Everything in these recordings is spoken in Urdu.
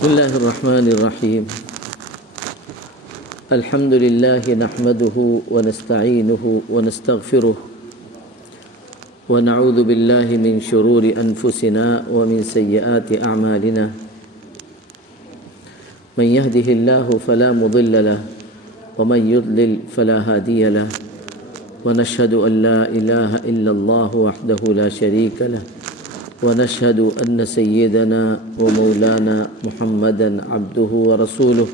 بسم الله الرحمن الرحيم. الحمد لله نحمده ونستعينه ونستغفره ونعوذ بالله من شرور أنفسنا ومن سيئات أعمالنا. من يهده الله فلا مضل له ومن يضلل فلا هادي له، ونشهد أن لا إله إلا الله وحده لا شريك له، ونشهد أن سيدنا ومولانا محمدًا عبده ورسوله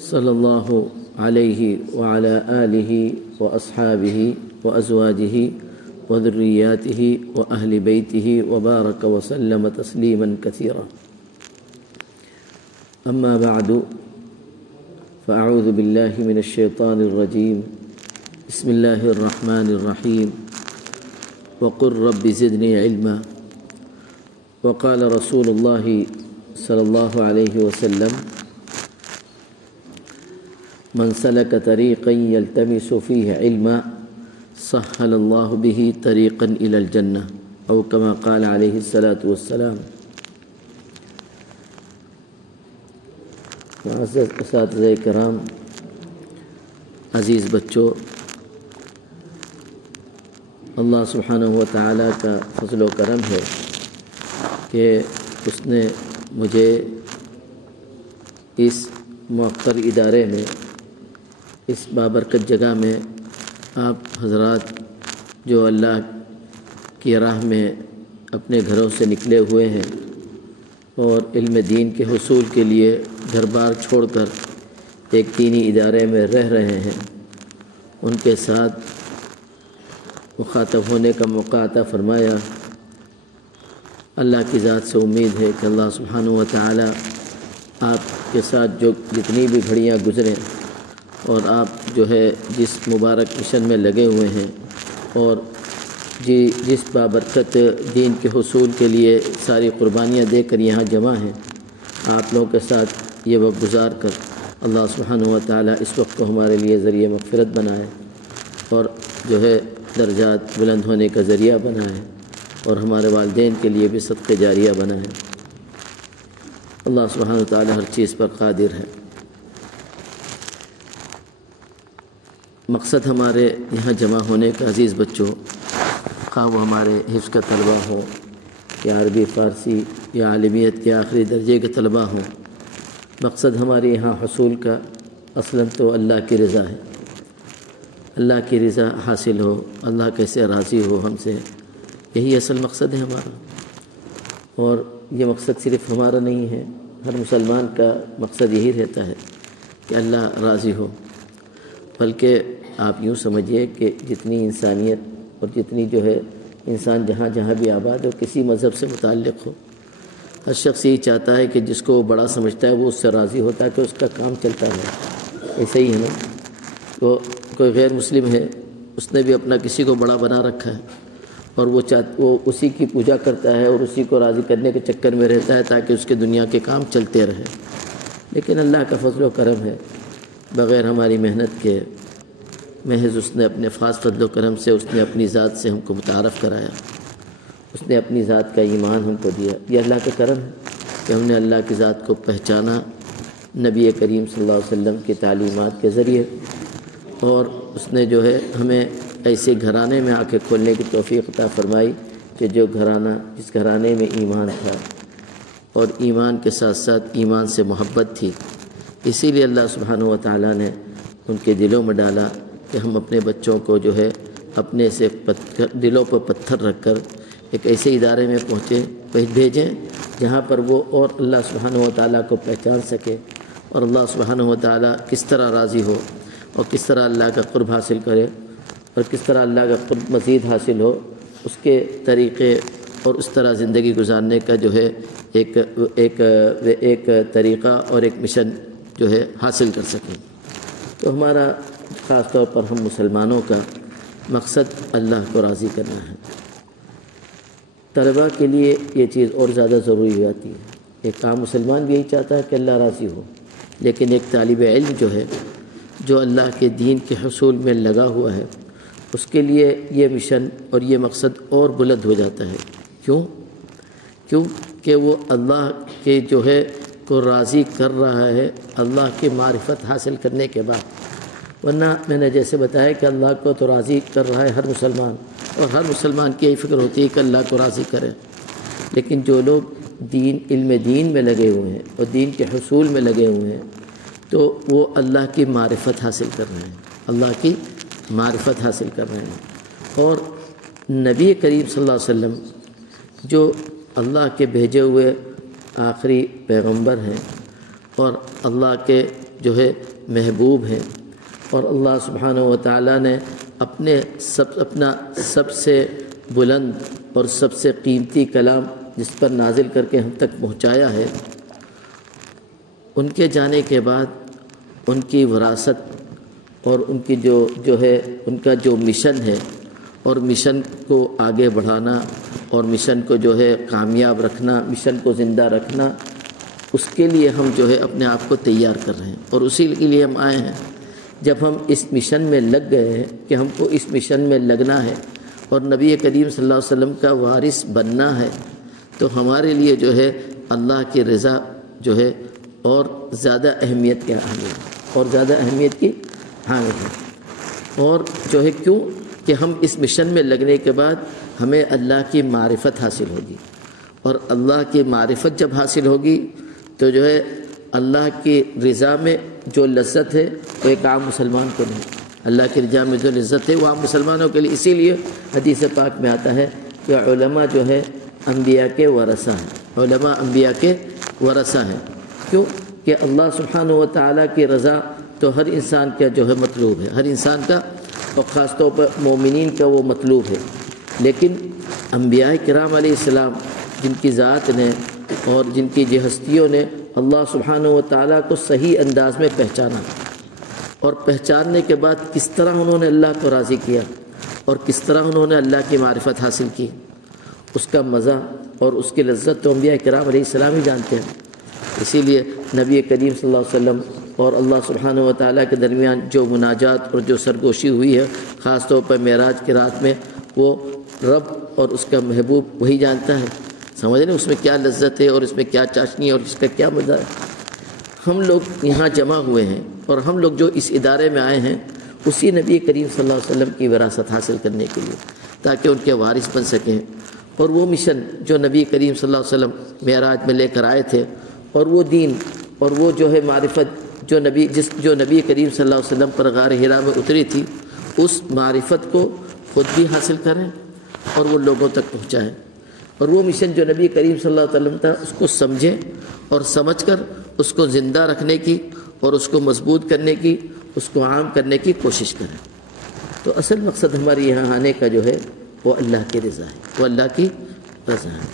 صلى الله عليه وعلى آله وأصحابه وأزواجه وذرياته وأهل بيته وبارك وسلم تسليمًا كثيرا. أما بعد، فأعوذ بالله من الشيطان الرجيم. بسم الله الرحمن الرحيم. وقل رب زدني علما. وقال رسول الله صلى الله عليه وسلم: من سلك طريقا يلتمس فيه علما سهل الله به طريقا إلى الجنة، أو كما قال عليه الصلاة والسلام. معزز اساتذہ کرام، عزیز بچوں، اللہ سبحانہ و تعالیٰ کا فضل و کرم ہے کہ اس نے مجھے اس موقر ادارے میں، اس بابرکت جگہ میں آپ حضرات جو اللہ کی راہ میں اپنے گھروں سے نکلے ہوئے ہیں اور علم دین کے حصول کے لیے گھر بار چھوڑ کر ایک دینی ادارے میں رہ رہے ہیں، ان کے ساتھ مخاطب ہونے کا موقع عطا فرمایا۔ اللہ کی ذات سے امید ہے کہ اللہ سبحانہ و تعالی آپ کے ساتھ جو جتنی بھی گھڑیاں گزریں اور آپ جو ہے جس مبارک مشن میں لگے ہوئے ہیں اور جس بابرکت دین کے حصول کے لیے ساری قربانیاں دے کر یہاں جمع ہیں، آپ لوگوں کے ساتھ یہ وقت گزار کر اللہ سبحانہ و تعالی اس وقت کو ہمارے لیے ذریعہ مغفرت بنائے اور جو ہے درجات بلند ہونے کا ذریعہ بنائے اور ہمارے والدین کے لیے بھی صدقہ جاریہ بنائے۔ اللہ سبحانہ و تعالی ہر چیز پر قادر ہے۔ مقصد ہمارے یہاں جمع ہونے کا، عزیز بچوں، خواہ وہ ہمارے حفظ کا طلبہ ہوں یا عربی فارسی یا عالمیت کے آخری درجے کے طلبہ ہوں، مقصد ہمارے یہاں حصول کا اصلاً تو اللہ کی رضا ہے۔ اللہ کی رضا حاصل ہو، اللہ کیسے راضی ہو ہم سے، یہی اصل مقصد ہے ہمارا۔ اور یہ مقصد صرف ہمارا نہیں ہے، ہر مسلمان کا مقصد یہی رہتا ہے کہ اللہ راضی ہو۔ بلکہ آپ یوں سمجھیے کہ جتنی انسانیت اور جتنی جو ہے انسان جہاں جہاں بھی آباد ہو، کسی مذہب سے متعلق ہو، ہر شخص یہی چاہتا ہے کہ جس کو وہ بڑا سمجھتا ہے وہ اس سے راضی ہوتا ہے کہ اس کا کام چلتا ہے۔ ایسا ہی ہے نا، تو کوئی غیر مسلم ہے، اس نے بھی اپنا کسی کو بڑا بنا رکھا ہے اور وہ اسی کی پوجا کرتا ہے اور اسی کو راضی کرنے کے چکر میں رہتا ہے تاکہ اس کے دنیا کے کام چلتے رہے۔ لیکن اللہ کا فضل و کرم ہے، بغیر ہماری محنت کے محض اس نے اپنے خاص فضل و کرم سے اس نے اپنی ذات سے ہم کو متعارف کرایا، اس نے اپنی ذات کا ایمان ہم کو دیا۔ یہ اللہ کا کرم ہے کہ ہم نے اللہ کی ذات کو پہچانا نبی کریم صلی اللہ علیہ وسلم کی تعلیمات کے ذریعے، اور اس نے جو ہے ہمیں ایسے گھرانے میں آ کے کھولنے کی توفیق عطا فرمائی کہ جو گھرانہ، جس گھرانے میں ایمان تھا اور ایمان کے ساتھ ساتھ ایمان سے محبت تھی، اسی لیے اللہ سبحانہ و تعالیٰ نے ان کے دلوں میں ڈالا کہ ہم اپنے بچوں کو جو ہے اپنے سے دلوں پر پتھر رکھ کر ایک ایسے ادارے میں بھیجیں جہاں پر وہ اور اللہ سبحانہ و تعالیٰ کو پہچان سکے اور اللہ سبحانہ و تعالیٰ کس طرح راضی ہو اور کس طرح اللہ کا قرب حاصل کرے اور کس طرح اللہ کا قرب مزید حاصل ہو، اس کے طریقے اور اس طرح زندگی گزارنے کا جو ہے ایک طریقہ اور ایک مشن جو ہے حاصل کر سکیں۔ تو ہمارا خاص طور پر ہم مسلمانوں کا مقصد اللہ کو راضی کرنا ہے۔ طلباء کے لیے یہ چیز اور زیادہ ضروری ہو جاتی ہے۔ ایک عام مسلمان بھی یہی چاہتا ہے کہ اللہ راضی ہو، لیکن ایک طالب علم جو ہے، جو اللہ کے دین کے حصول میں لگا ہوا ہے، اس کے لیے یہ مشن اور یہ مقصد اور بلند ہو جاتا ہے۔ کیوں کہ وہ اللہ کہ جو ہے کو راضی کر رہا ہے اللہ کی معرفت حاصل کرنے کے بعد، ورنہ میں نے جیسے بتایا کہ اللہ کو تو راضی کر رہا ہے ہر مسلمان، اور ہر مسلمان کی یہی فکر ہوتی ہے کہ اللہ کو راضی کرے، لیکن جو لوگ علم دین میں لگے ہوئے ہیں اور دین کے حصول میں لگے ہوئے ہیں تو وہ اللہ کی معرفت حاصل کر رہے ہیں، اللہ کی معرفت حاصل کر رہے ہیں۔ اور نبی کریم صلی اللہ علیہ وسلم جو اللہ کے بھیجے ہوئے آخری پیغمبر ہیں اور اللہ کے جو ہے محبوب ہیں، اور اللہ سبحانہ و تعالیٰ نے اپنا سب سے بلند اور سب سے قیمتی کلام جس پر نازل کر کے ہم تک پہنچایا ہے، ان کے جانے کے بعد ان کی وراثت اور ان کی جو ہے ان کا جو مشن ہے، اور مشن کو آگے بڑھانا اور مشن کو جو ہے کامیاب رکھنا، مشن کو زندہ رکھنا، اس کے لیے ہم جو ہے اپنے آپ کو تیار کر رہے ہیں، اور اسی کے لیے ہم آئے ہیں۔ جب ہم اس مشن میں لگ گئے ہیں کہ ہم کو اس مشن میں لگنا ہے اور نبی کریم صلی اللہ علیہ وسلم کا وارث بننا ہے، تو ہمارے لیے جو ہے اللہ کی رضا جو ہے اور زیادہ اہمیت کے حامل ہے، اور زیادہ اہمیت کی حامل ہے۔ اور جو ہے کیوں کہ ہم اس مشن میں لگنے کے بعد ہمیں اللہ کی معرفت حاصل ہوگی، اور اللہ کی معرفت جب حاصل ہوگی تو جو ہے اللہ کی رضا میں جو لذت ہے وہ ایک عام مسلمان کو نہیں، اللہ کی رضا میں جو لذت ہے وہ عام مسلمانوں کے لیے۔ اسی لیے حدیث پاک میں آتا ہے کہ علماء جو ہے انبیاء کے ورثہ ہیں، علماء انبیاء کے ورثہ ہیں۔ کیوں کہ اللہ سبحانہ و تعالیٰ کی رضا تو ہر انسان کا جو ہے مطلوب ہے، ہر انسان کا، اور خاص طور پر مومنین کا وہ مطلوب ہے، لیکن انبیاء کرام علیہ السلام جن کی ذات نے اور جن کی ہستیوں نے اللہ سبحانہ و تعالیٰ کو صحیح انداز میں پہچانا، اور پہچاننے کے بعد کس طرح انہوں نے اللہ کو راضی کیا اور کس طرح انہوں نے اللہ کی معرفت حاصل کی، اس کا مزہ اور اس کی لذت تو انبیاء کرام علیہ السلام ہی جانتے ہیں۔ اسی لیے نبی کریم صلی اللہ علیہ وسلم اور اللہ سبحانہ و تعالیٰ کے درمیان جو مناجات اور جو سرگوشی ہوئی ہے، خاص طور پر معراج کی رات میں، وہ رب اور اس کا محبوب وہی جانتا ہے۔ سمجھ رہے ہیں اس میں کیا لذت ہے اور اس میں کیا چاشنی ہے اور اس کا کیا مزہ ہے۔ ہم لوگ یہاں جمع ہوئے ہیں اور ہم لوگ جو اس ادارے میں آئے ہیں اسی نبی کریم صلی اللہ علیہ وسلم کی وراثت حاصل کرنے کے لیے، تاکہ ان کے وارث بن سکیں، اور وہ مشن جو نبی کریم صلی اللہ علیہ وسلم معراج میں لے کر آئے تھے، اور وہ دین اور وہ جو ہے معرفت جو نبی کریم صلی اللہ علیہ وسلم پر غار حرا میں اتری تھی، اس معرفت کو خود بھی حاصل کریں اور وہ لوگوں تک پہنچائیں، اور وہ مشن جو نبی کریم صلی اللہ علیہ وسلم تھا اس کو سمجھیں اور سمجھ کر اس کو زندہ رکھنے کی اور اس کو مضبوط کرنے کی، اس کو عام کرنے کی کوشش کریں۔ تو اصل مقصد ہمارے یہاں آنے کا جو ہے وہ اللہ کی رضا ہے، وہ اللہ کی رضا ہے۔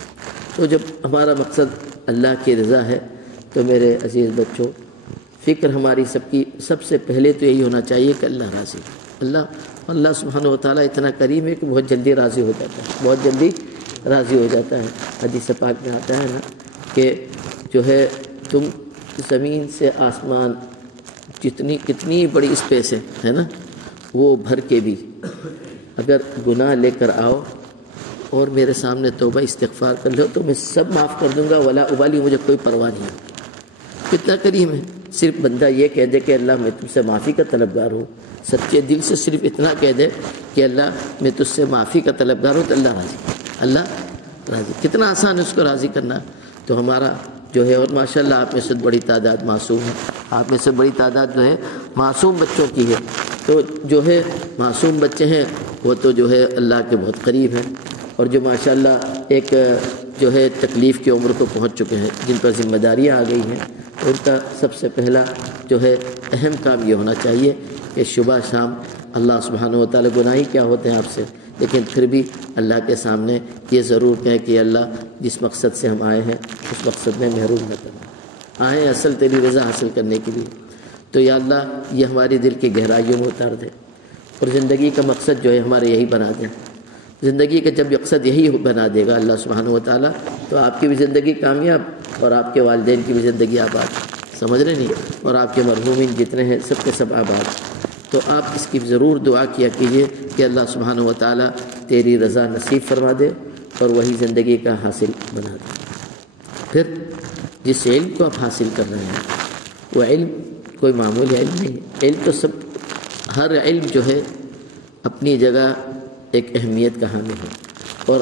تو جب ہمارا مقصد اللہ کی رضا ہے تو میرے عزیز بچوں، فکر ہماری سب سے پہلے تو یہی ہونا چاہیے کہ اللہ راضی ہے۔ اللہ سبحانہ و تعالیٰ اتنا کریم ہے کہ بہت جلدی راضی ہو جاتا ہے، بہت جلدی راضی ہو جاتا ہے۔ حدیث پاک میں آتا ہے نا کہ جو ہے تم زمین سے آسمان کتنی بڑی اسپیس ہے نا، وہ بھر کے بھی اگر گناہ لے کر آؤ اور میرے سامنے توبہ استغفار کر لو تو میں سب معاف کر دوں گا، ولا ابالی، مجھے کوئی پرواہ نہیں ہے۔ کتنا کریم ہے۔ صرف بندہ یہ کہہ دے کہ اللہ میں تم سے معافی کا طلبگار ہوں، سچے دل سے صرف اتنا کہہ دے کہ اللہ میں تجھ سے معافی کا طلبگار ہوں، تو اللہ راضی، اللہ راضی۔ کتنا آسان ہے اس کو راضی کرنا۔ تو ہمارا جو ہے، اور ماشاءاللہ آپ میں سے بڑی تعداد معصوم ہے، آپ میں سے بڑی تعداد جو ہے معصوم بچوں کی ہے۔ تو جو ہے معصوم بچے ہیں وہ تو جو ہے اللہ کے بہت قریب ہیں، اور جو ماشاءاللہ ایک جو ہے تکلیف کی عمر کو پہنچ چکے ہیں، جن پر ذمہ داریاں آ گئی ہیں، ان کا سب سے پہلا جو ہے اہم کام یہ ہونا چاہیے کہ صبح شام اللہ سبحانہ و تعالیٰ، گناہی کیا ہوتے ہیں آپ سے، لیکن پھر بھی اللہ کے سامنے یہ ضرور کہیں کہ اللہ جس مقصد سے ہم آئے ہیں اس مقصد میں محروم نہ کرنا، آئے اصل تیری رضا حاصل کرنے کے لیے۔ تو یا اللہ یہ ہماری دل کی گہرائیوں میں اتار دے، اور زندگی کا مقصد جو ہے ہمارے یہی بنا دیں۔ زندگی کا جب مقصد یہی بنا دے گا اللہ سبحانہ و تعالیٰ، تو آپ کی بھی زندگی کامیاب اور آپ کے والدین کی بھی زندگی آباد، سمجھ رہے نہیں، اور آپ کے مرحومین جتنے ہیں سب کے سب آباد۔ تو آپ اس کی ضرور دعا کیا کیجیے کہ اللہ سبحانہ و تعالیٰ تیری رضا نصیب فرما دے اور وہی زندگی کا حاصل بنا دے۔ پھر جس علم کو آپ حاصل کر رہے ہیں وہ علم کوئی معمولی علم نہیں ہے۔ علم تو ہر علم جو ہے اپنی جگہ ایک اہمیت کا حامل ہے، اور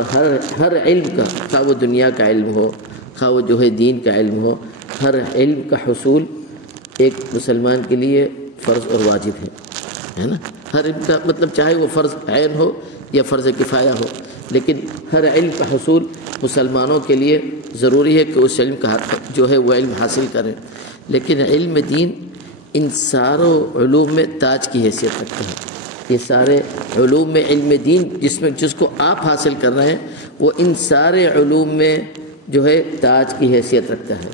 ہر علم کا، خواہ وہ دنیا کا علم ہو، خواہ وہ جو ہے دین کا علم ہو، ہر علم کا حصول ایک مسلمان کے لیے فرض اور واجب ہے نا۔ ہر علم کا مطلب چاہے وہ فرض عین ہو یا فرض کفایہ ہو، لیکن ہر علم کا حصول مسلمانوں کے لیے ضروری ہے کہ اس علم کا جو ہے وہ علم حاصل کریں۔ لیکن علم دین ان ساروں علوم میں تاج کی حیثیت رکھتا ہے۔ یہ سارے علوم میں علم دین جس کو آپ حاصل کر رہے ہیں وہ ان سارے علوم میں جو ہے تاج کی حیثیت رکھتا ہے۔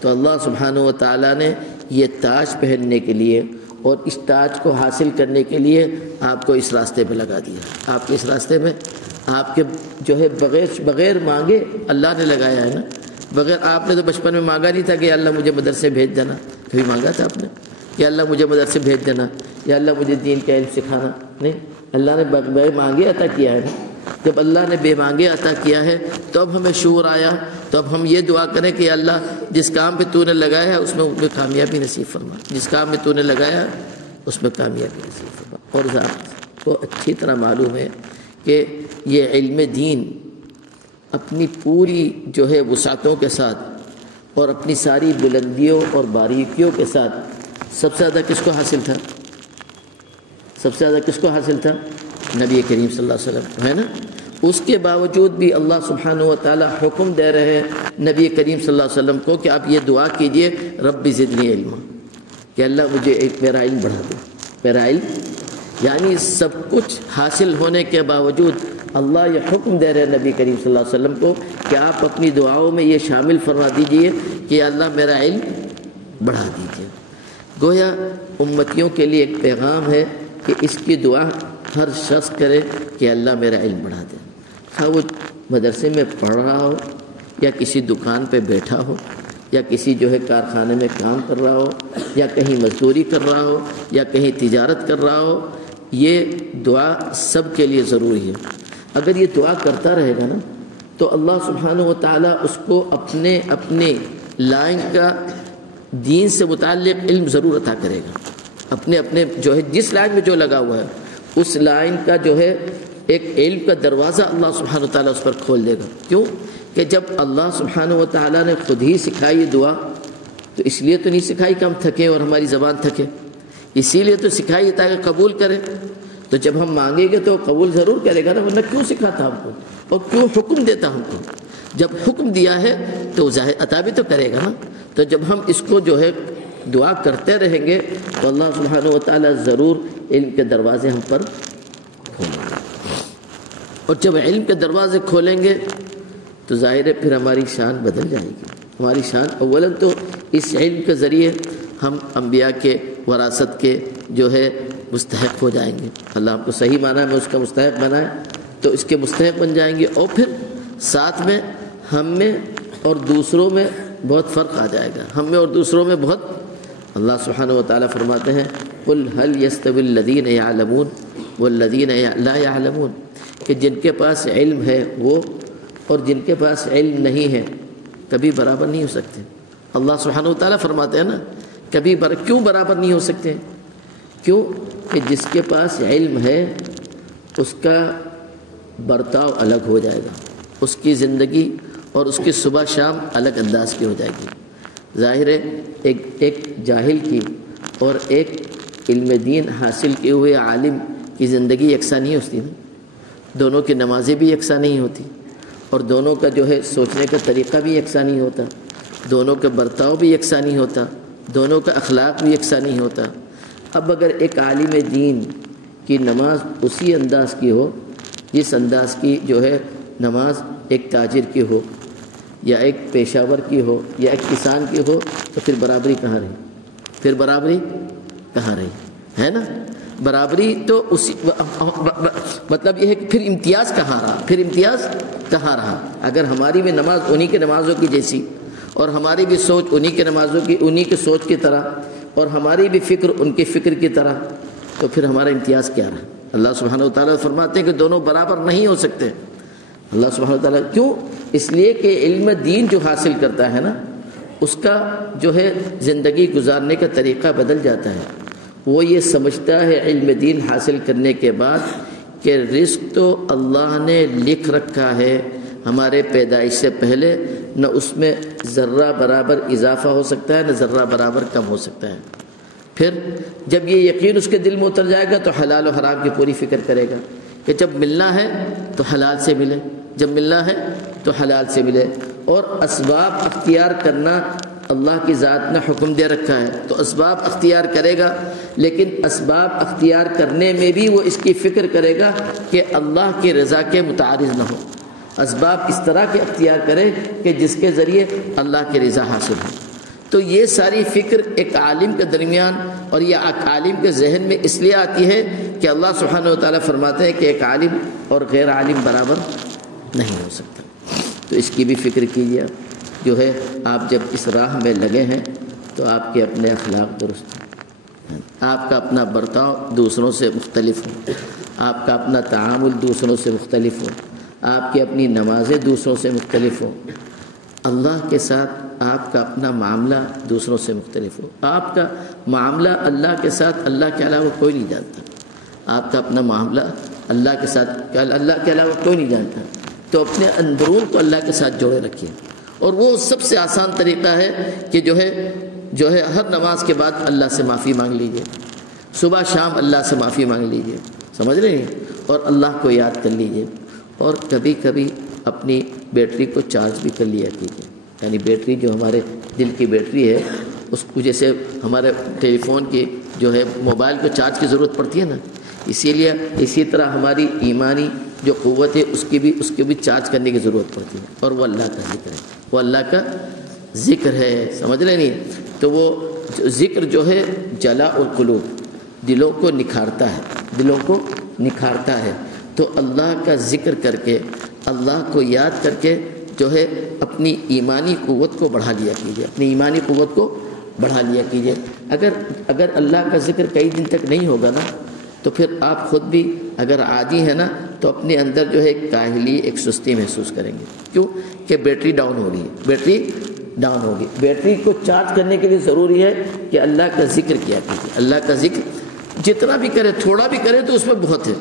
تو اللہ سبحانہ و تعالیٰ نے یہ تاج پہننے کے لیے اور اس تاج کو حاصل کرنے کے لیے آپ کو اس راستے پہ لگا دیا۔ آپ کے اس راستے میں آپ کے جو ہے بغیر مانگے اللہ نے لگایا ہے نا۔ بغیر آپ نے تو بچپن میں مانگا نہیں تھا کہ اللہ مجھے مدرسے بھیج دینا، کبھی مانگا تھا آپ نے کہ اللہ مجھے مدرسے بھیج دینا یا اللہ مجھے دین کا علم سکھانا؟ نہیں، اللہ نے بغیر مانگے عطا کیا ہے نا۔ جب اللہ نے بے مانگے عطا کیا ہے تو اب ہمیں شعور آیا، تو اب ہم یہ دعا کریں کہ اللہ جس کام پہ تو نے لگایا ہے اس میں کامیابی نصیب فرما، جس کام میں تو نے لگایا اس میں کامیابی نصیب فرما۔ اور ذات کو اچھی طرح معلوم ہے کہ یہ علم دین اپنی پوری جو ہے وسعتوں کے ساتھ اور اپنی ساری بلندیوں اور باریکیوں کے ساتھ سب سے زیادہ کس کو حاصل تھا؟ سب سے زیادہ کس کو حاصل تھا؟ نبی کریم صلی اللہ علیہ وسلم، ہے نا۔ اس کے باوجود بھی اللہ سبحانہ و تعالیٰ حکم دے رہے ہیں نبی کریم صلی اللہ علیہ وسلم کو کہ آپ یہ دعا کیجئے رب زدنی علما، کہ اللہ مجھے میرا علم بڑھا دے، میرا علم۔ یعنی سب کچھ حاصل ہونے کے باوجود اللہ یہ حکم دے رہے ہیں نبی کریم صلی اللہ علیہ وسلم کو کہ آپ اپنی دعاؤں میں یہ شامل فرما دیجئے کہ اللہ میرا علم بڑھا دیجئے۔ گویا امتیوں کے لیے ایک پیغام ہے کہ اس کی دعا ہر شخص کرے کہ اللہ میرا علم بڑھا دے، خواہ وہ مدرسے میں پڑھ رہا ہو یا کسی دکان پہ بیٹھا ہو یا کسی جو ہے کارخانے میں کام کر رہا ہو یا کہیں مزدوری کر رہا ہو یا کہیں تجارت کر رہا ہو، یہ دعا سب کے لیے ضروری ہے۔ اگر یہ دعا کرتا رہے گا نا تو اللہ سبحانہ و تعالیٰ اس کو اپنے لائن کا دین سے متعلق علم ضرور عطا کرے گا۔ اپنے جو ہے جس لائن میں جو لگا ہوا ہے اس لائن کا جو ہے ایک علم کا دروازہ اللہ سبحانہ و تعالیٰ اس پر کھول دے گا۔ کیوں کہ جب اللہ سبحانہ و تعالیٰ نے خود ہی سکھائی یہ دعا تو اس لیے تو نہیں سکھائی کہ ہم تھکیں اور ہماری زبان تھکے، اسی لیے تو سکھائی تاکہ قبول کریں۔ تو جب ہم مانگیں گے تو قبول ضرور کرے گا نا، ورنہ کیوں سکھاتا ہم کو اور کیوں حکم دیتا ہم کو؟ جب حکم دیا ہے تو ظاہر عطا بھی تو کرے گا نا۔ تو جب ہم اس کو جو ہے دعا کرتے رہیں گے تو اللہ سبحانہ و تعالیٰ ضرور علم کے دروازے ہم پر کھولیں گے، اور جب علم کے دروازے کھولیں گے تو ظاہر ہے پھر ہماری شان بدل جائے گی۔ ہماری شان اولاً تو اس علم کے ذریعے ہم انبیاء کے وراثت کے جو ہے مستحق ہو جائیں گے۔ اللہ ہم کو صحیح معنی میں اس کا مستحق بنائے تو اس کے مستحق بن جائیں گے، اور پھر ساتھ میں ہم میں اور دوسروں میں بہت فرق آ جائے گا، ہم میں اور دوسروں میں بہت۔ اللہ سبحانہ و تعالیٰ فرماتے ہیں قُلْ هَلْ يَسْتَوِي الَّذِينَ يَعْلَمُونَ وَالَّذِينَ لَا يَعْلَمُونَ، کہ جن کے پاس علم ہے وہ اور جن کے پاس علم نہیں ہے کبھی برابر نہیں ہو سکتے۔ اللہ سبحانہ و تعالیٰ فرماتے ہیں نا کیوں برابر نہیں ہو سکتے؟ کیوں کہ جس کے پاس علم ہے اس کا برتاؤ الگ ہو جائے گا، اس کی زندگی اور اس کی صبح شام الگ انداز کی ہو جائے گی۔ ظاہر ہے ایک جاہل کی اور ایک علم دین حاصل کیے ہوئے عالم کی زندگی یکساں نہیں ہوتی، دونوں کی نمازیں بھی یکساں نہیں ہوتی، اور دونوں کا جو ہے سوچنے کا طریقہ بھی یکساں نہیں ہوتا، دونوں کا برتاؤ بھی یکساں نہیں ہوتا، دونوں کا اخلاق بھی یکساں نہیں ہوتا۔ اب اگر ایک عالم دین کی نماز اسی انداز کی ہو جس انداز کی جو ہے نماز ایک تاجر کی ہو یا ایک پیشہ ور کی ہو یا ایک کسان کی ہو، تو پھر برابری کہاں رہی؟ پھر برابری کہاں رہی؟ ہے نا، برابری تو اسی مطلب یہ ہے کہ پھر امتیاز کہاں رہا؟ پھر امتیاز کہاں رہا؟ اگر ہماری بھی نماز انہی کے نمازوں کی جیسی اور ہماری بھی سوچ انہی کے نمازوں کی، انہی کے سوچ کی طرح، اور ہماری بھی فکر ان کی فکر کی طرح، تو پھر ہمارا امتیاز کیا رہا؟ اللہ سبحانہ و تعالیٰ فرماتے ہیں کہ دونوں برابر نہیں ہو سکتے۔ اللہ سبحانہ و تعالیٰ کیوں؟ اس لیے کہ علم دین جو حاصل کرتا ہے نا اس کا جو ہے زندگی گزارنے کا طریقہ بدل جاتا ہے۔ وہ یہ سمجھتا ہے علم دین حاصل کرنے کے بعد کہ رزق تو اللہ نے لکھ رکھا ہے ہمارے پیدائش سے پہلے، نہ اس میں ذرہ برابر اضافہ ہو سکتا ہے نہ ذرہ برابر کم ہو سکتا ہے۔ پھر جب یہ یقین اس کے دل میں اتر جائے گا تو حلال و حرام کی پوری فکر کرے گا کہ جب ملنا ہے تو حلال سے ملے، جب ملنا ہے تو حلال سے ملے، اور اسباب اختیار کرنا اللہ کی ذات نے حکم دے رکھا ہے تو اسباب اختیار کرے گا، لیکن اسباب اختیار کرنے میں بھی وہ اس کی فکر کرے گا کہ اللہ کی رضا کے متعارض نہ ہو، اسباب اس طرح کے اختیار کرے کہ جس کے ذریعے اللہ کی رضا حاصل ہو۔ تو یہ ساری فکر ایک عالم کے درمیان اور یہ ایک عالم کے ذہن میں اس لیے آتی ہے کہ اللہ سبحانہ و تعالیٰ فرماتے ہیں کہ ایک عالم اور غیر عالم برابر نہیں ہو سکتا۔ تو اس کی بھی فکر کیجیے، جو ہے آپ جب اس راہ میں لگے ہیں تو آپ کے اپنے اخلاق درست ہیں، آپ کا اپنا برتاؤ دوسروں سے مختلف ہو، آپ کا اپنا تعامل دوسروں سے مختلف ہو، آپ کی اپنی نمازیں دوسروں سے مختلف ہو، اللہ کے ساتھ آپ کا اپنا معاملہ دوسروں سے مختلف ہو۔ آپ کا معاملہ اللہ کے ساتھ اللہ کے علاوہ کوئی نہیں جانتا، آپ کا اپنا معاملہ اللہ کے ساتھ اللہ کے علاوہ کوئی نہیں جانتا، تو اپنے اندرون کو اللہ کے ساتھ جوڑے رکھیے۔ اور وہ سب سے آسان طریقہ ہے کہ جو ہے ہر نماز کے بعد اللہ سے معافی مانگ لیجیے، صبح شام اللہ سے معافی مانگ لیجیے، سمجھ رہے ہیں، اور اللہ کو یاد کر لیجیے، اور کبھی کبھی اپنی بیٹری کو چارج بھی کر لیا کیجیے، یعنی بیٹری جو ہمارے دل کی بیٹری ہے اس کو، جیسے ہمارے ٹیلی فون کی جو ہے موبائل کو چارج کی ضرورت پڑتی ہے نا، اسی طرح ہماری ایمانی جو قوت ہے اس کی بھی چارج کرنے کی ضرورت پڑتی ہے، اور وہ اللہ کا ذکر ہے، وہ اللہ کا ذکر ہے، سمجھ رہے نہیں؟ تو وہ ذکر جو ہے جلاء القلوب، دلوں کو نکھارتا ہے، دلوں کو نکھارتا ہے۔ تو اللہ کا ذکر کر کے، اللہ کو یاد کر کے جو ہے اپنی ایمانی قوت کو بڑھا لیا کیجیے، اپنی ایمانی قوت کو بڑھا لیا کیجیے۔ اگر اللہ کا ذکر کئی دن تک نہیں ہوگا نا تو پھر آپ خود بھی اگر عادی ہے نا تو اپنے اندر جو ہے ایک کاہلی، ایک سستی محسوس کریں گے، کیوں کہ بیٹری ڈاؤن ہو رہی ہے، بیٹری ڈاؤن ہوگی۔ بیٹری کو چارج کرنے کے لیے ضروری ہے کہ اللہ کا ذکر کیا کیجیے، اللہ کا ذکر جتنا بھی کرے، تھوڑا بھی کرے تو اس میں بہت ہے،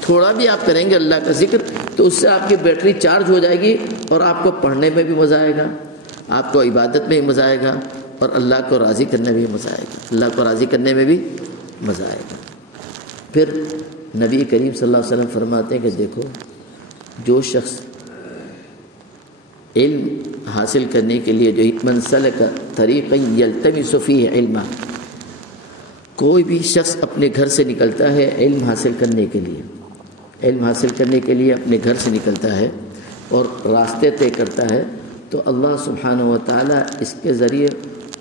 تھوڑا بھی آپ کریں گے اللہ کا ذکر تو اس سے آپ کی بیٹری چارج ہو جائے گی، اور آپ کو پڑھنے میں بھی مزہ آئے گا، آپ کو عبادت میں بھی مزہ آئے گا، اور اللہ کو راضی کرنے میں بھی مزہ آئے گا، اللہ کو راضی کرنے میں بھی مزہ آئے گا۔ پھر نبی کریم صلی اللہ علیہ وسلم فرماتے ہیں کہ دیکھو، جو شخص علم حاصل کرنے کے لیے جو من سلک طریقا یلتمس فیہ علما، کوئی بھی شخص اپنے گھر سے نکلتا ہے علم حاصل کرنے کے لیے، علم حاصل کرنے کے لیے اپنے گھر سے نکلتا ہے اور راستے طے کرتا ہے، تو اللہ سبحانہ و تعالیٰ اس کے ذریعے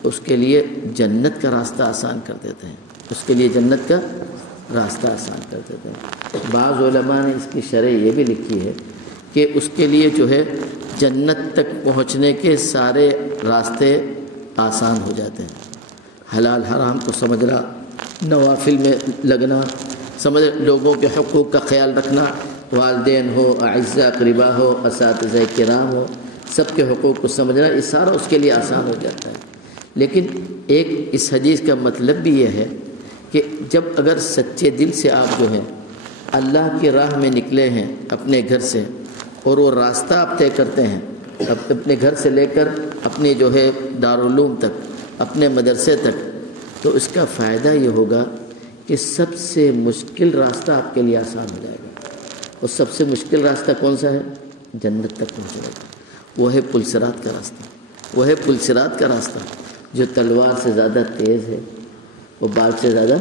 اس کے لیے جنت کا راستہ آسان کر دیتے ہیں، اس کے لیے جنت کا راستہ آسان کر دیتے ہیں۔ بعض علماء نے اس کی شرح یہ بھی لکھی ہے کہ اس کے لیے جو ہے جنت تک پہنچنے کے سارے راستے آسان ہو جاتے ہیں، حلال حرام کو سمجھنا، نوافل میں لگنا، لوگوں کے حقوق کا خیال رکھنا، والدین ہو، اعزاء اقربا ہو، اساتذہ کرام ہو، سب کے حقوق کو سمجھنا، یہ سارا اس کے لیے آسان ہو جاتا ہے۔ لیکن ایک اس حدیث کا مطلب بھی یہ ہے کہ جب اگر سچے دل سے آپ جو ہیں اللہ کی راہ میں نکلے ہیں اپنے گھر سے، اور وہ راستہ آپ طے کرتے ہیں اپنے گھر سے لے کر اپنے جو ہے دارالعلوم تک، اپنے مدرسے تک، تو اس کا فائدہ یہ ہوگا کہ سب سے مشکل راستہ آپ کے لیے آسان ہو جائے گا۔ اور سب سے مشکل راستہ کون سا ہے؟ جنت تک پہنچنے کا، وہ ہے پل صراط کا راستہ، وہ ہے پل صراط کا راستہ جو تلوار سے زیادہ تیز ہے، وہ بال سے زیادہ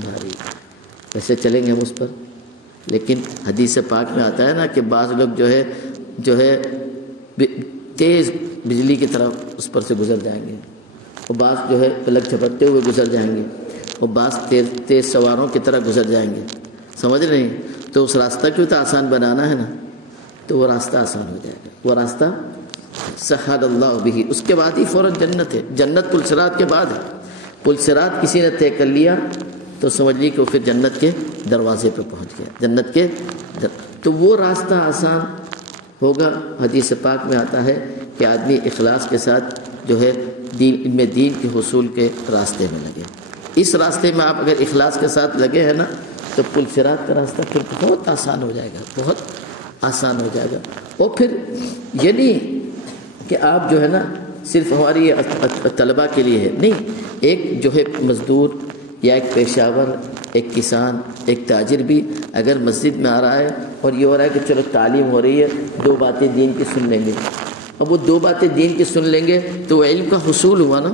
بھاری۔ ویسے چلیں گے ہم اس پر، لیکن حدیث پاک میں آتا ہے نا کہ بعض لوگ جو ہے تیز بجلی کی طرح اس پر سے گزر جائیں گے، اور بعض جو ہے پلک جھپکتے ہوئے گزر جائیں گے، اور بعض تیز سواروں کی طرح گزر جائیں گے، سمجھ رہے ہیں؟ تو اس راستہ کو تو آسان بنانا ہے نا، تو وہ راستہ آسان ہو جائے گا، وہ راستہ سہل اللہ بہ، اس کے بعد ہی فوراً جنت ہے، جنت پل صراط کے بعد ہے۔ پل صراط کسی نے طے کر لیا تو سمجھ لی کہ وہ پھر جنت کے دروازے پہ پہنچ گیا، جنت کے تو وہ راستہ آسان ہوگا۔ حدیث پاک میں آتا ہے کہ آدمی اخلاص کے ساتھ جو ہے دین کے حصول کے راستے میں لگے۔ اس راستے میں آپ اگر اخلاص کے ساتھ لگے ہیں نا تو پل صراط کا راستہ پھر بہت آسان ہو جائے گا، بہت آسان ہو جائے گا۔ اور پھر یہ نہیں کہ آپ جو ہے نا صرف ہماری طلباء کے لیے ہے، نہیں، ایک جو ہے مزدور یا ایک پیشہ ور، ایک کسان، ایک تاجر بھی اگر مسجد میں آ رہا ہے اور یہ ہو رہا ہے کہ چلو تعلیم ہو رہی ہے، 2 باتیں دین کی سن لیں گے، اب وہ 2 باتیں دین کی سن لیں گے تو وہ علم کا حصول ہوا نا۔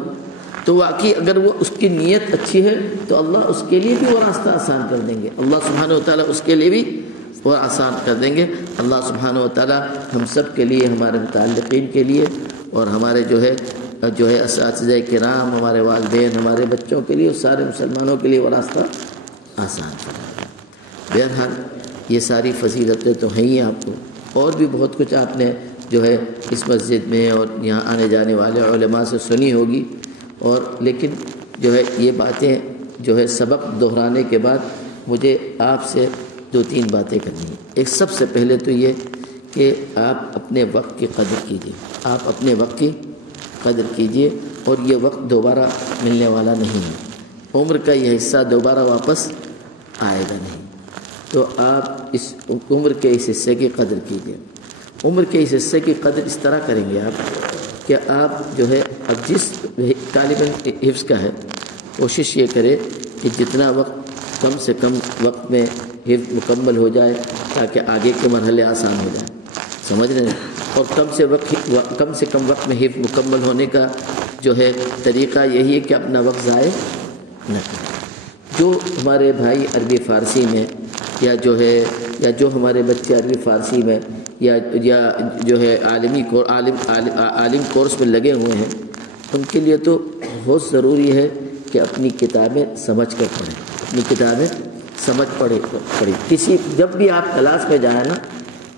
تو واقعی اگر وہ اس کی نیت اچھی ہے تو اللہ اس کے لیے بھی وہ راستہ آسان کر دیں گے، اللہ سبحانہ و تعالیٰ اس کے لیے بھی وہ آسان کر دیں گے۔ اللہ سبحانہ و تعالیٰ ہم سب کے لیے، ہمارے متعلقین کے لیے اور ہمارے جو ہے اساتذہ کرام، ہمارے والدین، ہمارے بچوں کے لیے، سارے مسلمانوں کے لیے وہ راستہ آسان کر دیں گے۔ بہرحال یہ ساری فضیلتیں تو ہیں ہی آپ کو، اور بھی بہت کچھ آپ نے جو ہے اس مسجد میں اور یہاں آنے جانے والے علماء سے سنی ہوگی، اور لیکن جو ہے یہ باتیں جو ہے سبق دہرانے کے بعد مجھے آپ سے 2-3 باتیں کرنی ہیں۔ ایک سب سے پہلے تو یہ کہ آپ اپنے وقت کی قدر کیجیے، آپ اپنے وقت کی قدر کیجیے، اور یہ وقت دوبارہ ملنے والا نہیں ہے، عمر کا یہ حصہ دوبارہ واپس آئے گا نہیں، تو آپ اس عمر کے اس حصے کی قدر کیجیے۔ عمر کے اس حصے کی قدر اس طرح کریں گے آپ کہ آپ جو ہے اب جس طالب حفظ کا ہے کوشش یہ کرے کہ جتنا وقت کم سے کم وقت میں حفظ مکمل ہو جائے تاکہ آگے کے مرحلے آسان ہو جائیں، سمجھ رہے ہیں؟ اور کم سے کم وقت میں حفظ مکمل ہونے کا جو ہے طریقہ یہی ہے کہ اپنا وقت ضائع نہ کریں۔ جو ہمارے بھائی عربی فارسی میں یا جو ہمارے بچے عربی فارسی میں یا جو ہے عالم کورس میں لگے ہوئے ہیں، ان کے لیے تو بہت ضروری ہے کہ اپنی کتابیں سمجھ کر پڑھیں، اپنی کتابیں سمجھ پڑھی۔ جب بھی آپ کلاس میں جائیں نا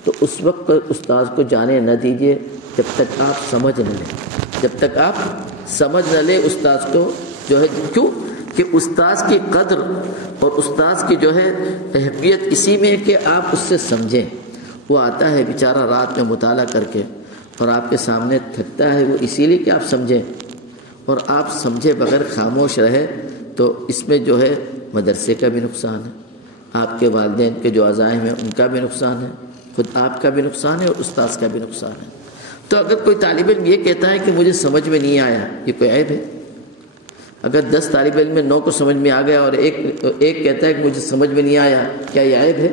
تو اس وقت استاذ کو جانے نہ دیجیے جب تک آپ سمجھ نہ لیں، جب تک آپ سمجھ نہ لیں استاذ کو جو ہے، کیوں کہ استاذ کی قدر اور استاذ کی جو ہے اہمیت اسی میں ہے کہ آپ اس سے سمجھیں۔ وہ آتا ہے بیچارہ رات میں مطالعہ کر کے اور آپ کے سامنے تھکتا ہے، وہ اسی لیے کہ آپ سمجھیں، اور آپ سمجھے بغیر خاموش رہے تو اس میں جو ہے مدرسے کا بھی نقصان ہے، آپ کے والدین کے جو عزائم ہیں ان کا بھی نقصان ہے، خود آپ کا بھی نقصان ہے اور استاذ کا بھی نقصان ہے۔ تو اگر کوئی طالب علم یہ کہتا ہے کہ مجھے سمجھ میں نہیں آیا، یہ کوئی عیب ہے؟ اگر 10 طالب علم میں 9 کو سمجھ میں آ گیا اور ایک کہتا ہے کہ مجھے سمجھ میں نہیں آیا، کیا یہ عیب ہے؟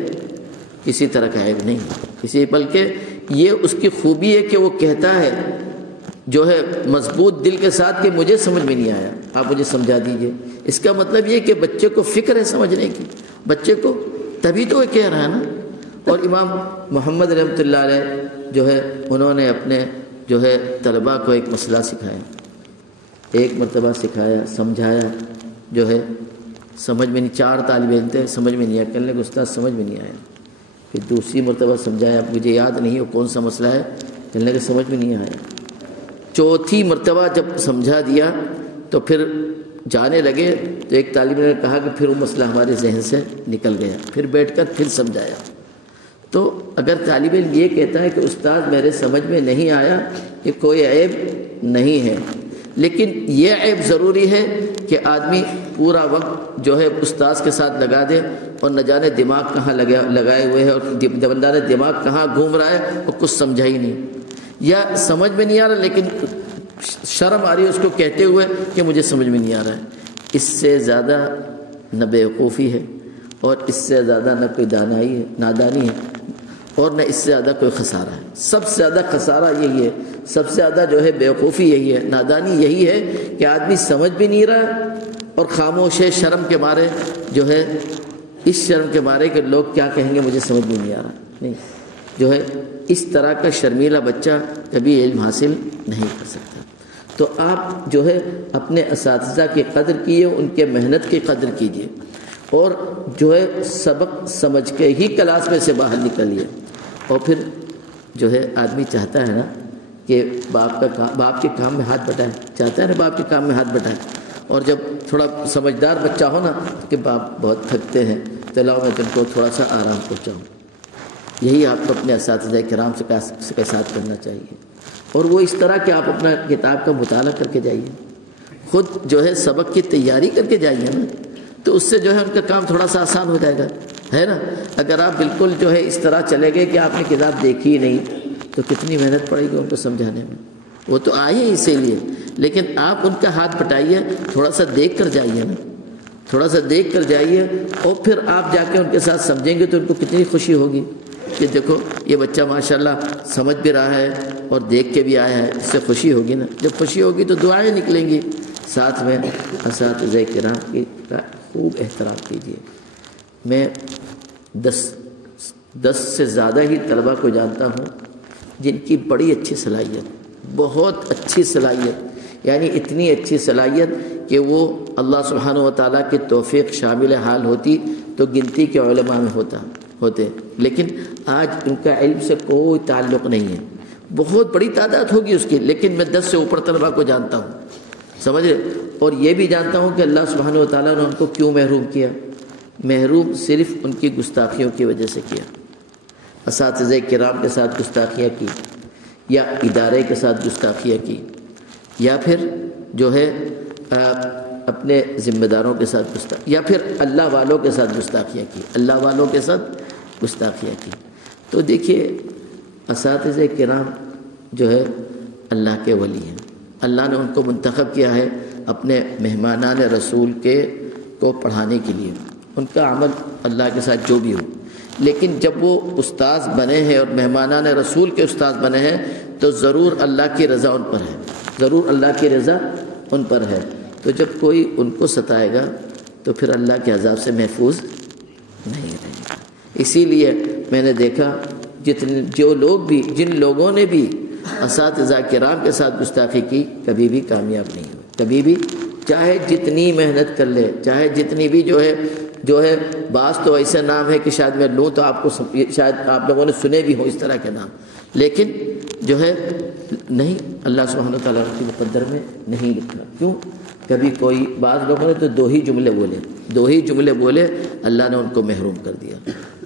کسی طرح کا عیب نہیں ہے، بلکہ یہ اس کی خوبی ہے کہ وہ کہتا ہے جو ہے مضبوط دل کے ساتھ کہ مجھے سمجھ میں نہیں آیا، آپ مجھے سمجھا دیجئے۔ اس کا مطلب یہ کہ بچے کو فکر ہے سمجھنے کی، بچے کو، تبھی تو وہ کہہ رہا ہے نا۔ اور امام محمد رحمۃ اللہ علیہ جو ہے انہوں نے اپنے جو ہے طلباء کو ایک مسئلہ سکھایا، ایک مرتبہ سکھایا، سمجھایا، جو ہے سمجھ میں نہیں، 4 طالب علم تھے، سمجھ میں نہیں آیا، کہنے لگے استاد سمجھ میں نہیں آیا۔ پھر دوسری مرتبہ سمجھایا، مجھے یاد نہیں وہ کون سا مسئلہ ہے، کہنے لگے سمجھ میں نہیں آیا۔ چوتھی مرتبہ جب سمجھا دیا تو پھر جانے لگے تو ایک طالب نے کہا کہ پھر وہ مسئلہ ہمارے ذہن سے نکل گیا، پھر بیٹھ کر پھر سمجھایا۔ تو اگر طالب علم یہ کہتا ہے کہ استاد میرے سمجھ میں نہیں آیا، یہ کوئی عیب نہیں ہے، لیکن یہ عیب ضروری ہے کہ آدمی پورا وقت جو ہے استاذ کے ساتھ لگا دے اور نہ جانے دماغ کہاں لگائے ہوئے ہے اور بندہ نے دماغ کہاں گھوم رہا ہے اور کچھ سمجھا ہی نہیں، یا سمجھ میں نہیں آ رہا لیکن شرم آ رہی ہے اس کو کہتے ہوئے کہ مجھے سمجھ میں نہیں آ رہا ہے۔ اس سے زیادہ نہ بیوقوفی ہے اور اس سے زیادہ نہ کوئی دانائی ہے، نادانی ہے، اور نہ اس سے زیادہ کوئی خسارہ ہے۔ سب سے زیادہ خسارہ یہی ہے، سب سے زیادہ جو ہے بیوقوفی یہی ہے، نادانی یہی ہے کہ آدمی سمجھ بھی نہیں رہا اور خاموش ہے، شرم کے مارے جو ہے، اس شرم کے مارے کہ لوگ کیا کہیں گے، مجھے سمجھ میں نہیں آ رہا، نہیں، جو ہے اس طرح کا شرمیلا بچہ کبھی علم حاصل نہیں کر سکتا۔ تو آپ جو ہے اپنے اساتذہ کی قدر کیجیے، ان کے محنت کی قدر کیجیے، اور جو ہے سبق سمجھ کے ہی کلاس میں سے باہر نکلیے۔ اور پھر جو ہے آدمی چاہتا ہے نا کہ باپ کے کام میں ہاتھ بٹائے، چاہتا ہے نا باپ کے کام میں ہاتھ بٹائے، اور جب تھوڑا سمجھدار بچہ ہو نا کہ باپ بہت تھکتے ہیں، تو لاؤ میں تم کو تھوڑا سا آرام پہنچاؤں۔ یہی آپ کو اپنے اساتذہ کرام سے ساتھ کرنا چاہیے۔ اور وہ اس طرح کہ آپ اپنا کتاب کا مطالعہ کر کے جائیے، خود جو ہے سبق کی تیاری کر کے جائیے نا، تو اس سے جو ہے ان کا کام تھوڑا سا آسان ہو جائے گا، ہے نا۔ اگر آپ بالکل جو ہے اس طرح چلے گئے کہ آپ نے کتاب دیکھی ہی نہیں تو کتنی محنت پڑے گی ان کو سمجھانے میں۔ وہ تو آئے ہیں اسی لیے، لیکن آپ ان کا ہاتھ پٹائیے، تھوڑا سا دیکھ کر جائیے نا، تھوڑا سا دیکھ کر جائیے، اور پھر آپ جا کے ان کے ساتھ سمجھیں گے تو ان کو کتنی خوشی ہوگی کہ دیکھو یہ بچہ ماشاءاللہ سمجھ بھی رہا ہے اور دیکھ کے بھی آیا ہے، اس سے خوشی ہوگی نا۔ جب خوشی ہوگی تو دعائیں نکلیں گی۔ ساتھ میں اساتذہ کرام کی خوب احترام کیجیے۔ میں 10 سے زیادہ ہی طلبہ کو جانتا ہوں جن کی بڑی اچھی صلاحیت، بہت اچھی صلاحیت، یعنی اتنی اچھی صلاحیت کہ وہ اللہ سبحانہ و تعالیٰ کی توفیق شامل حال ہوتی تو گنتی کے علماء میں ہوتے، لیکن آج ان کا علم سے کوئی تعلق نہیں ہے۔ بہت بڑی تعداد ہوگی اس کی، لیکن میں 10 سے اوپر طلبہ کو جانتا ہوں، سمجھ رہے، اور یہ بھی جانتا ہوں کہ اللہ سبحانہ و تعالیٰ نے ان کو کیوں محروم کیا۔ محروم صرف ان کی گستاخیوں کی وجہ سے کیا، اساتذہ کرام کے ساتھ گستاخیاں کی، یا ادارے کے ساتھ گستاخیاں کی، یا پھر جو ہے اپنے ذمہ داروں کے ساتھ گستاخی، یا پھر اللہ والوں کے ساتھ گستاخیاں کی، اللہ والوں کے ساتھ گستاخیاں کی۔ تو دیکھیے اساتذہ کرام جو ہے اللہ کے ولی ہیں، اللہ نے ان کو منتخب کیا ہے اپنے مہمانان رسول کو پڑھانے کے لیے۔ ان کا عمل اللہ کے ساتھ جو بھی ہو، لیکن جب وہ استاذ بنے ہیں اور مہمانان رسول کے استاذ بنے ہیں تو ضرور اللہ کی رضا ان پر ہے، ضرور اللہ کی رضا ان پر ہے۔ تو جب کوئی ان کو ستائے گا تو پھر اللہ کے عذاب سے محفوظ نہیں رہے گا۔ اسی لیے میں نے دیکھا جن لوگوں نے بھی اساتذہ کرام کے ساتھ گستاخی کی کبھی بھی کامیاب نہیں ہوئے، کبھی بھی، چاہے جتنی محنت کر لے، چاہے جتنی بھی جو ہے بعض تو ایسے نام ہے کہ شاید میں لوں تو آپ کو شاید آپ لوگوں نے سنے بھی ہو اس طرح کے نام، لیکن جو ہے نہیں، اللہ سبحانہ وتعالیٰ کی مقدر میں نہیں لکھا۔ کیوں؟ کبھی کوئی بعض لوگوں نے تو 2 ہی جملے بولے اللہ نے ان کو محروم کر دیا۔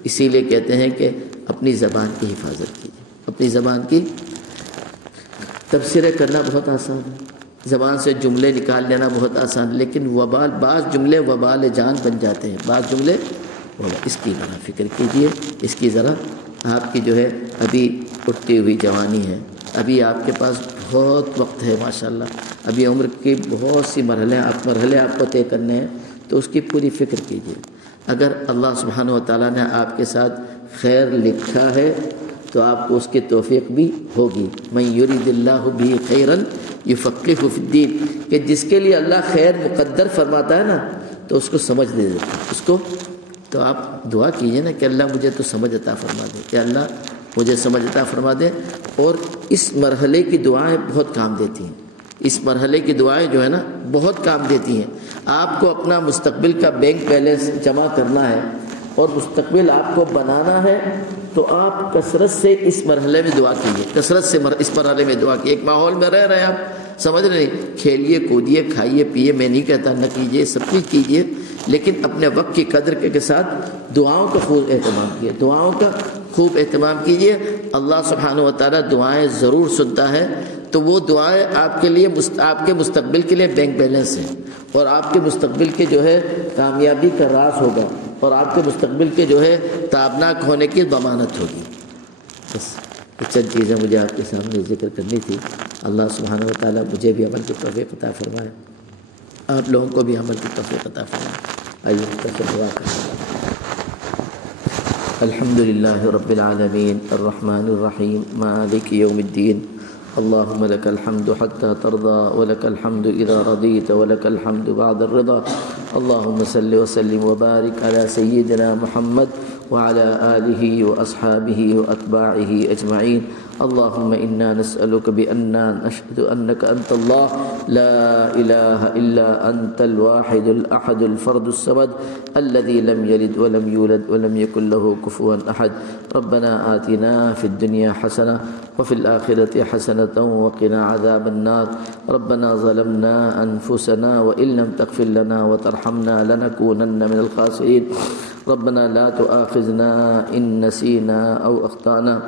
اسی لیے کہتے ہیں کہ اپنی زبان کی حفاظت کیجیے، اپنی زبان کی تبصرے کرنا بہت آسان ہے، زبان سے جملے نکال لینا بہت آسان، لیکن بعض جملے وبال جان بن جاتے ہیں، بعض جملے اس کی ذرا فکر کیجیے، اس کی ذرا، آپ کی جو ہے ابھی اٹھتی ہوئی جوانی ہے، ابھی آپ کے پاس بہت وقت ہے ماشاءاللہ، ابھی عمر کی بہت سی مرحلے آپ کو طے کرنے ہیں، تو اس کی پوری فکر کیجیے۔ اگر اللہ سبحانہ و تعالیٰ نے آپ کے ساتھ خیر لکھا ہے تو آپ کو اس کی توفیق بھی ہوگی۔ من یرید اللہ بہ خیرا یفقہہ فی الدین، کہ جس کے لیے اللہ خیر مقدر فرماتا ہے نا تو اس کو سمجھ دے دیتا ہے، اس کو۔ تو آپ دعا کیجئے نا کہ اللہ مجھے تو سمجھ عطا فرما دے، کہ اللہ مجھے سمجھ عطا فرما دے۔ اور اس مرحلے کی دعائیں بہت کام دیتی ہیں، اس مرحلے کی دعائیں جو ہے نا بہت کام دیتی ہیں۔ آپ کو اپنا مستقبل کا بینک بیلنس جمع کرنا ہے اور مستقبل آپ کو بنانا ہے تو آپ کثرت سے اس مرحلے میں دعا کیجیے، کثرت سے اس مرحلے میں دعا کیجیے۔ ایک ماحول میں رہ رہے ہیں آپ، سمجھ رہے نہیں، کھیلیے کودیے کھائیے پیئے، میں نہیں کہتا نہ کیجیے، سب کچھ کیجیے، لیکن اپنے وقت کی قدر کے ساتھ دعاؤں کا خوب اہتمام کیجیے، دعاؤں کا خوب اہتمام کیجیے۔ اللہ سبحانہ و تعالیٰ دعائیں ضرور سنتا ہے، تو وہ دعائیں آپ کے لیے، آپ کے مستقبل کے لیے بینک بیلنس ہیں، اور آپ کے مستقبل کے جو ہے کامیابی کا راز ہوگا، اور آپ کے مستقبل کے جو ہے تابناک ہونے کی ضمانت ہوگی۔ بس یہ چند چیزیں مجھے آپ کے سامنے ذکر کرنی تھی۔ اللہ سبحانہ و تعالیٰ مجھے بھی عمل کی توفیق عطا فرمائے، آپ لوگوں کو بھی عمل کی توفیق عطا فرمائے۔ آئیے دعا کریں۔ الحمدللہ رب العالمین الرحمن الرحیم مالک یوم الدین، اللهم لك الحمد حتى ترضى ولك الحمد إذا رضيت ولك الحمد بعد الرضا، اللهم صل وسلم وبارك على سيدنا محمد وعلى آله وأصحابه وأتباعه أجمعين. اللهم إنا نسألك بأننا نشهد أنك أنت الله لا إله إلا أنت الواحد الأحد الفرد الصمد الذي لم يلد ولم يولد ولم يكن له كفوا أحد. ربنا آتنا في الدنيا حسنة وفي الآخرة حسنة وقنا عذاب النار. ربنا ظلمنا أنفسنا وإن لم تغفر لنا وترحمنا لنكونن من الخاسرين. ربنا لا تؤاخذنا إن نسينا أو أخطأنا.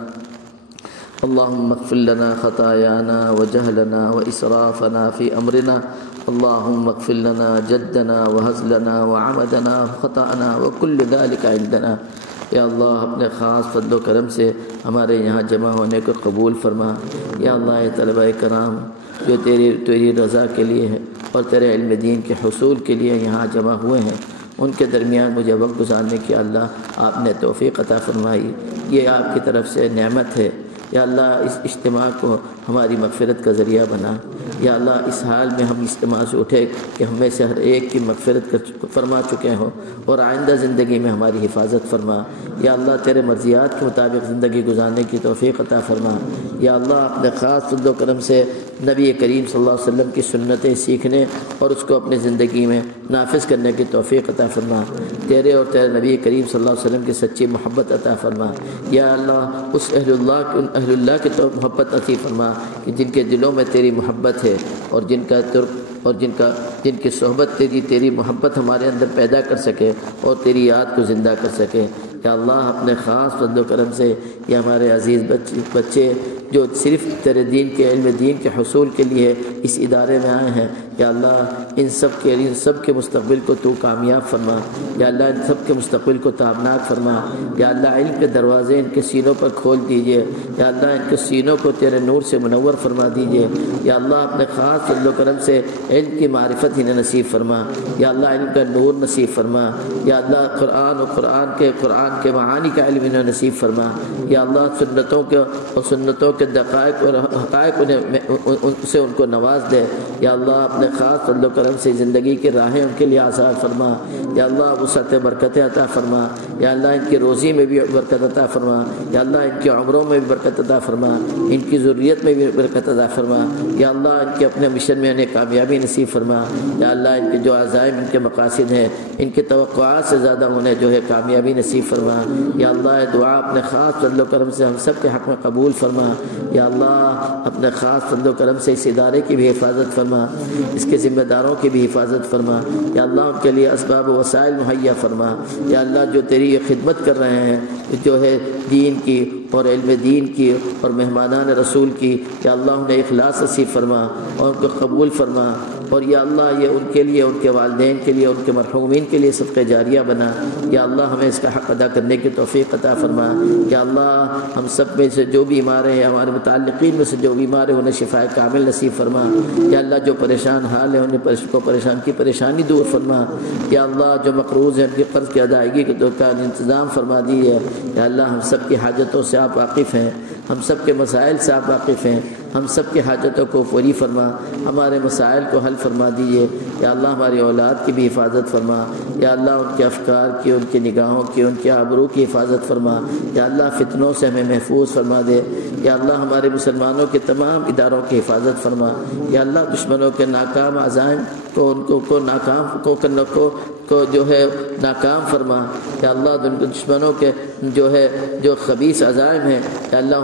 اللهم اغفر لنا خطايانا وجهلنا وإسرافنا في أمرنا اللهم اغفر لنا جدنا وهزلنا وعمدنا وخطأنا وكل ذلك عندنا۔ یا اللہ اپنے خاص فضل و کرم سے ہمارے یہاں جمع ہونے کو قبول فرما۔ یا اللہ یہ طلبہ کرام جو تیری رضا کے لیے ہے اور تیرے علم دین کے حصول کے لیے یہاں جمع ہوئے ہیں، ان کے درمیان مجھے وقت گزارنے کی اللہ آپ نے توفیق عطا فرمائی، یہ آپ کی طرف سے نعمت ہے۔ یا اللہ اس اجتماع کو ہماری مغفرت کا ذریعہ بنا۔ یا اللہ اس حال میں ہم اجتماع سے اٹھے کہ ہم میں سے ہر ایک کی مغفرت فرما چکے ہوں اور آئندہ زندگی میں ہماری حفاظت فرما۔ یا اللہ تیرے مرضیات کے مطابق زندگی گزارنے کی توفیق عطا فرما۔ یا اللہ اپنے خاص فضل و کرم سے نبی کریم صلی اللہ علیہ وسلم کی سنتیں سیکھنے اور اس کو اپنی زندگی میں نافذ کرنے کی توفیق عطا فرما۔ تیرے اور تیرے نبی کریم صلی اللہ علیہ وسلم کی سچی محبت عطا فرما۔ یا اللہ اس اہل اللہ کی تو محبت عطا فرما کہ جن کے دلوں میں تیری محبت ہے اور جن کی صحبت تیری محبت ہمارے اندر پیدا کر سکے اور تیری یاد کو زندہ کر سکے۔ یا اللہ اپنے خاص فضل و کرم سے یہ ہمارے عزیز بچے جو صرف تیرے دین کے علم دین کے حصول کے لیے اس ادارے میں آئے ہیں، یا اللہ ان سب کے مستقبل کو تو کامیاب فرما۔ یا اللہ ان سب کے مستقبل کو تابناک فرما۔ یا اللہ علم کے دروازے ان کے سینوں پر کھول دیجئے۔ یا اللہ ان کے سینوں کو تیرے نور سے منور فرما دیجئے۔ یا اللہ اپنے خاص فضل و کرم سے علم کی معرفت انہیں نصیب فرما۔ یا اللہ علم کا نور نصیب فرما۔ یا اللہ قرآن کے معانی کا علم انہیں نصیب فرما۔ یا اللہ سنتوں کے دقائق اور حقائق سے ان کو نواز دے۔ یا اللہ اپنے خاص فضل و کرم سے زندگی کی راہیں ان کے لیے آسان فرما۔ یا اللہ وسعت برکت عطا فرما۔ یا اللہ ان کی روزی میں بھی برکت عطا فرما۔ یا اللہ ان کی عمروں میں بھی برکت عطا فرما، ان کی ذریت میں بھی برکت عطا فرما۔ یا اللہ ان کے اپنے مشن میں انہیں کامیابی نصیب فرما۔ یا اللہ ان کے جو عزائم ان کے مقاصد ہیں ان کی توقعات سے زیادہ انہیں جو ہے کامیابی نصیب فرما۔ یا اللہ دعا اپنے خاص فضل و کرم سے ہم سب کے حق میں قبول فرما۔ یا اللہ اپنے خاص فضل و کرم سے اس ادارے کی بھی حفاظت فرما، اس کے ذمہ داروں کی بھی حفاظت فرما۔ یا اللہ ان کے لیے اسباب و وسائل مہیا فرما۔ یا اللہ جو تیری یہ خدمت کر رہے ہیں جو ہے دین کی اور علم دین کی اور مہمانان رسول کی، یا اللہ انہیں اخلاص نصیب فرما اور ان کو قبول فرما۔ اور یا اللہ یہ ان کے لیے، ان کے والدین کے لیے، ان کے مرحومین کے لیے صدقہ جاریہ بنا۔ یا اللہ ہمیں اس کا حق ادا کرنے کی توفیق عطا فرما۔ یا اللہ ہم سب میں سے جو بیمار ہیں، ہمارے متعلقین میں سے جو بیمار ہیں انہیں شفاء کامل نصیب فرما۔ یا اللہ جو پریشان حال ہیں انہیں پریشانی دور فرما۔ یا اللہ جو مقروض ہیں ان کے قرض کی ادائیگی کا انتظام فرما دیجیے۔ یا اللہ ہم سب کی حاجتوں سے آپ واقف ہیں، ہم سب کے مسائل سے آپ واقف ہیں، ہم سب کی حاجتوں کو پوری فرما، ہمارے مسائل کو حل فرما دیجیے۔ یا اللہ ہماری اولاد کی بھی حفاظت فرما۔ یا اللہ ان کے افکار کی، ان کی نگاہوں کی، ان کے آبرو کی حفاظت فرما۔ یا اللہ فتنوں سے ہمیں محفوظ فرما دے۔ یا اللہ ہمارے مسلمانوں کے تمام اداروں کی حفاظت فرما۔ یا اللہ دشمنوں کے ناکام عزائم کو جو ہے ناکام فرما۔ یا اللہ دشمنوں کے جو خبیث عزائم ہیں، یا اللہ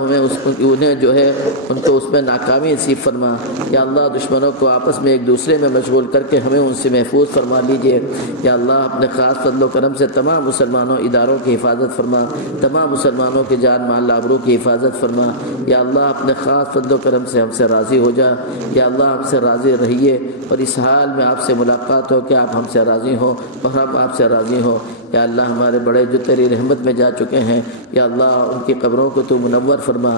انہیں جو ہے ان کو اس میں ناکامی نصیب فرما۔ یا اللہ دشمنوں کو آپس میں ایک دوسرے میں مشغول کر کے ہمیں ان سے محفوظ فرما لیجیے۔ یا اللہ اپنے خاص فضل و کرم سے تمام مسلمانوں اداروں کی حفاظت فرما، تمام مسلمانوں کے جان مال آبرو کی حفاظت فرما۔ یا اللہ اپنے خاص فضل و کرم سے ہم سے راضی ہو جا۔ یا اللہ ہم سے راضی رہیے اور اس حال میں آپ سے ملاقات ہو کہ آپ ہم سے راضی ہوں اور ہم آپ سے راضی ہوں۔ یا اللہ ہمارے بڑے جو تیری رحمت میں جا چکے ہیں، یا اللہ ان کی قبروں کو تو منور فرما،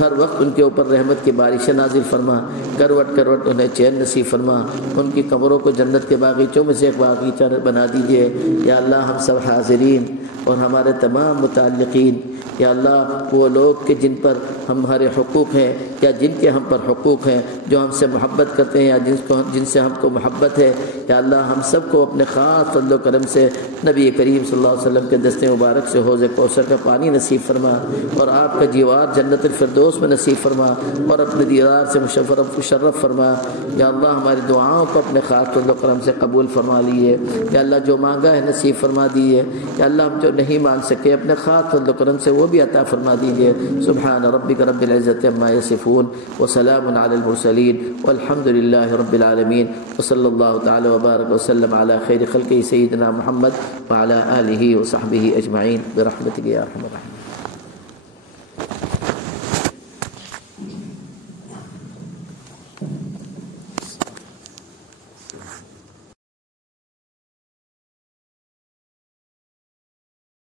ہر وقت ان کے اوپر رحمت کی بارشیں نازل فرما، کروٹ کروٹ انہیں چین نصیب فرما، ان کی قبروں کو جنت کے باغیچوں میں سے ایک باغیچہ بنا دیجیے۔ یا اللہ ہم سب حاضرین اور ہمارے تمام متعلقین، یا اللہ وہ لوگ کہ جن پر ہمارے حقوق ہیں یا جن کے ہم پر حقوق ہیں، جو ہم سے محبت کرتے ہیں یا جن سے ہم کو محبت ہے، یا اللہ ہم سب کو اپنے خاص فضل و کرم سے نبی کریم صلی اللہ علیہ وسلم کے دست مبارک سے حوض کوثر کا پانی نصیب فرما اور آپ کا جیوار جنت الفردوس میں نصیب فرما اور اپنے دیدار سے مشرف فرما۔ یا اللہ ہماری دعاؤں کو اپنے خاص فضل و کرم سے قبول فرما لیے۔ یا اللہ جو مانگا ہے نصیب فرما دیے۔ یا اللہ ہم جو نہیں مانگ سکے اپنے خاص فضل و کرم سے وہ بھی عطا فرما دیجیے۔ سبحان ربک رب العزت عما یصفون وسلام علی المرسلین والحمد للہ رب العالمین وصلی اللہ تعالی وبارک وسلم علی خیر خلقہ سیدنا محمد وعلی آلہ وصحبہ اجمعین برحمتک یا ارحم الراحمین۔ اللہ